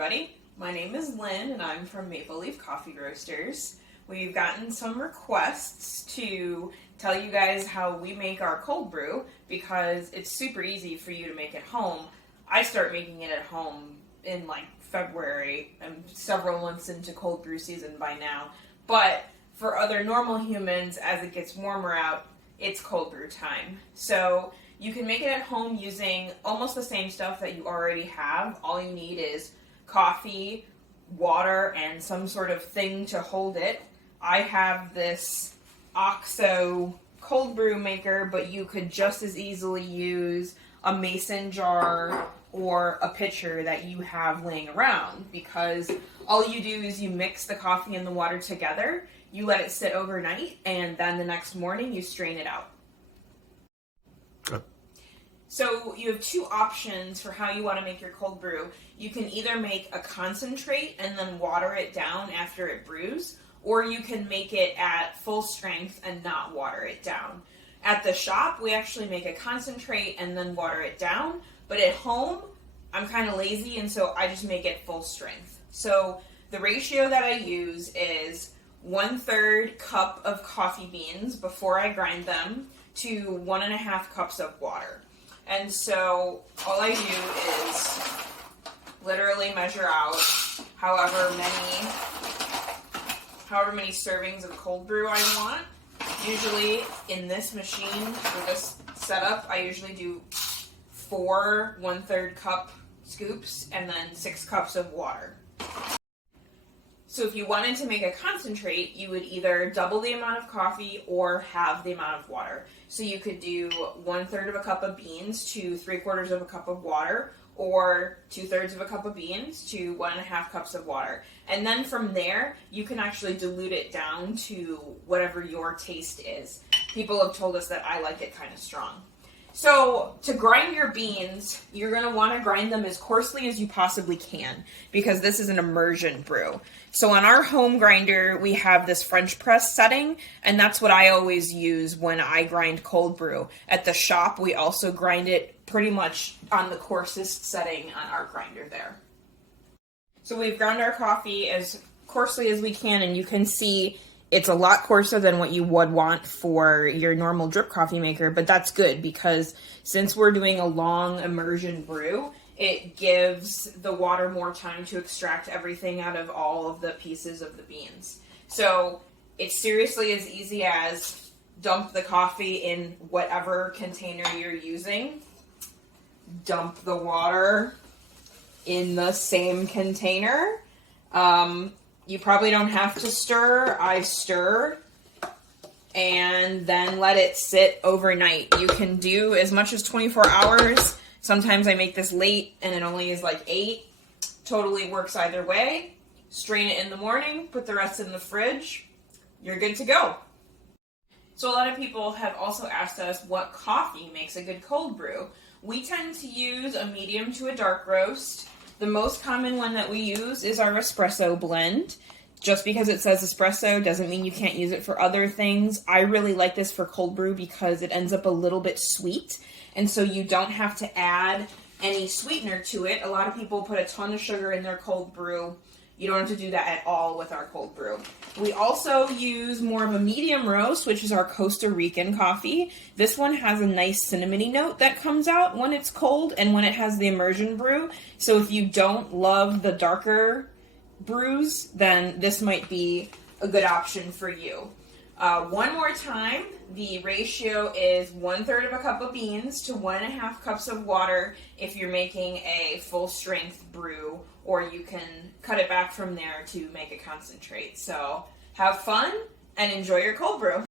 everybody. My name is Lynn and I'm from Maple Leaf Coffee Roasters. We've gotten some requests to tell you guys how we make our cold brew because it's super easy for you to make at home. I start making it at home in like February. I'm several months into cold brew season by now. But for other normal humans, as it gets warmer out, it's cold brew time. So you can make it at home using almost the same stuff that you already have. All you need is coffee, water, and some sort of thing to hold it. I have this OXO cold brew maker, but you could just as easily use a mason jar or a pitcher that you have laying around, because all you do is you mix the coffee and the water together, you let it sit overnight, and then the next morning you strain it out. So you have two options for how you want to make your cold brew. You can either make a concentrate and then water it down after it brews, or you can make it at full strength and not water it down. At the shop, we actually make a concentrate and then water it down, but at home, I'm kind of lazy, and so I just make it full strength. So the ratio that I use is 1/3 cup of coffee beans before I grind them to 1.5 cups of water. And so all I do is literally measure out however many servings of cold brew I want. Usually in this machine, with this setup, I usually do 4 1/3 cup scoops and then 6 cups of water. So if you wanted to make a concentrate, you would either double the amount of coffee or halve the amount of water. So you could do 1/3 of a cup of beans to 3/4 of a cup of water, or 2/3 of a cup of beans to 1.5 cups of water. And then from there, you can actually dilute it down to whatever your taste is. People have told us that I like it kind of strong. So to grind your beans, you're going to want to grind them as coarsely as you possibly can, because this is an immersion brew. So on our home grinder, we have this French press setting, and that's what I always use when I grind cold brew. At the shop, we also grind it pretty much on the coarsest setting on our grinder there. So we've ground our coffee as coarsely as we can, and you can see it's a lot coarser than what you would want for your normal drip coffee maker, but that's good because since we're doing a long immersion brew, it gives the water more time to extract everything out of all of the pieces of the beans. So it's seriously as easy as dump the coffee in whatever container you're using, dump the water in the same container. You probably don't have to stir. I stir and then let it sit overnight. You can do as much as 24 hours. Sometimes I make this late and it only is like 8. Totally works either way. Strain it in the morning, put the rest in the fridge. You're good to go. So a lot of people have also asked us what coffee makes a good cold brew. We tend to use a medium to a dark roast. The most common one that we use is our espresso blend. Just because it says espresso doesn't mean you can't use it for other things. I really like this for cold brew because it ends up a little bit sweet, and so you don't have to add any sweetener to it. A lot of people put a ton of sugar in their cold brew. You don't have to do that at all with our cold brew. We also use more of a medium roast, which is our Costa Rican coffee. This one has a nice cinnamony note that comes out when it's cold and when it has the immersion brew. So if you don't love the darker brews, then this might be a good option for you. One more time, the ratio is 1/3 of a cup of beans to 1.5 cups of water if you're making a full strength brew, or you can cut it back from there to make a concentrate. So have fun and enjoy your cold brew.